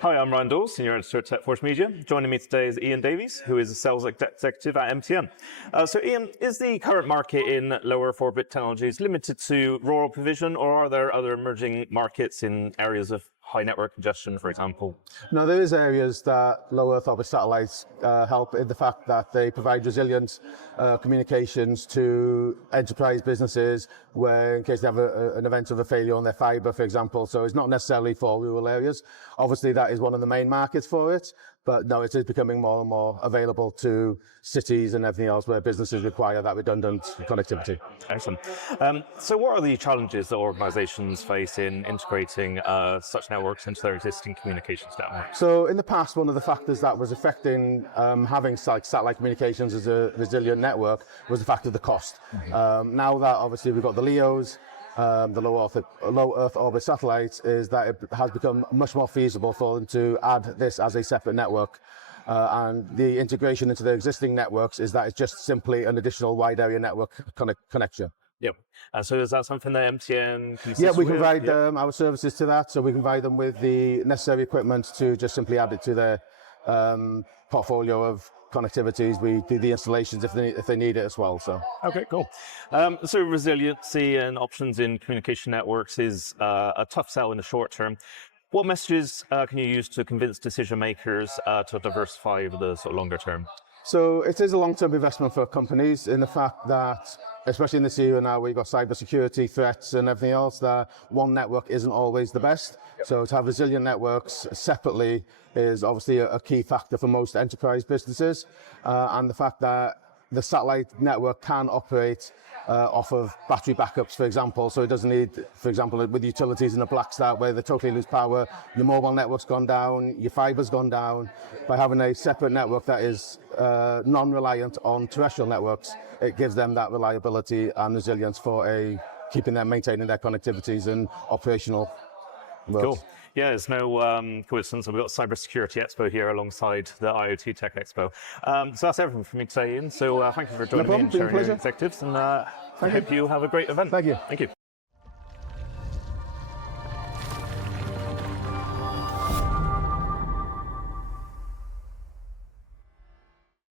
Hi, I'm Ryan Daws, Senior Editor at TechForge Media. Joining me today is Ian Davies, who is a Sales Executive at MTN. So Ian, is the current market in low Earth orbit technologies limited to rural provision, or are there other emerging markets in areas of high network congestion, for example? No, there is areas that low Earth orbit satellites help in the fact that they provide resilient communications to enterprise businesses where in case they have an event of a failure on their fibre, for example. So it's not necessarily for rural areas. Obviously, that is one of the main markets for it. But no, it is becoming more and more available to cities and everything else where businesses require that redundant connectivity. Excellent. So what are the challenges that organizations face in integrating such networks into their existing communications network? So in the past, one of the factors that was affecting having satellite communications as a resilient network was the fact of the cost. Now that obviously we've got the LEOs, the low Earth orbit satellites, is that it has become much more feasible for them to add this as a separate network. And the integration into their existing networks is that it's just simply an additional wide area network connection. Yep. So is that something that MTN can assist Yeah, we can with? provide our services to that, so we can provide them with the necessary equipment to just simply add it to their portfolio of connectivities. We do the installations if they need it as well. So. Okay, cool. So resiliency and options in communication networks is a tough sell in the short term. What messages can you use to convince decision makers to diversify over the sort of longer term? So it is a long-term investment for companies in the fact that, especially in this era now, we've got cybersecurity threats and everything else, that one network isn't always the best. Yep. So to have resilient networks separately is obviously a key factor for most enterprise businesses. And the fact that the satellite network can operate off of battery backups, for example. So it doesn't need, for example, with utilities in a black start where they totally lose power, your mobile network's gone down, your fiber's gone down. By having a separate network that is non-reliant on terrestrial networks, it gives them that reliability and resilience for maintaining their connectivities and operational works. Cool. Yeah, there's no coincidence. We've got Cybersecurity Expo here alongside the IoT Tech Expo. So that's everything from me today, Ian. So thank you for joining me and sharing your executives, and I hope you have a great event. Thank you. Thank you.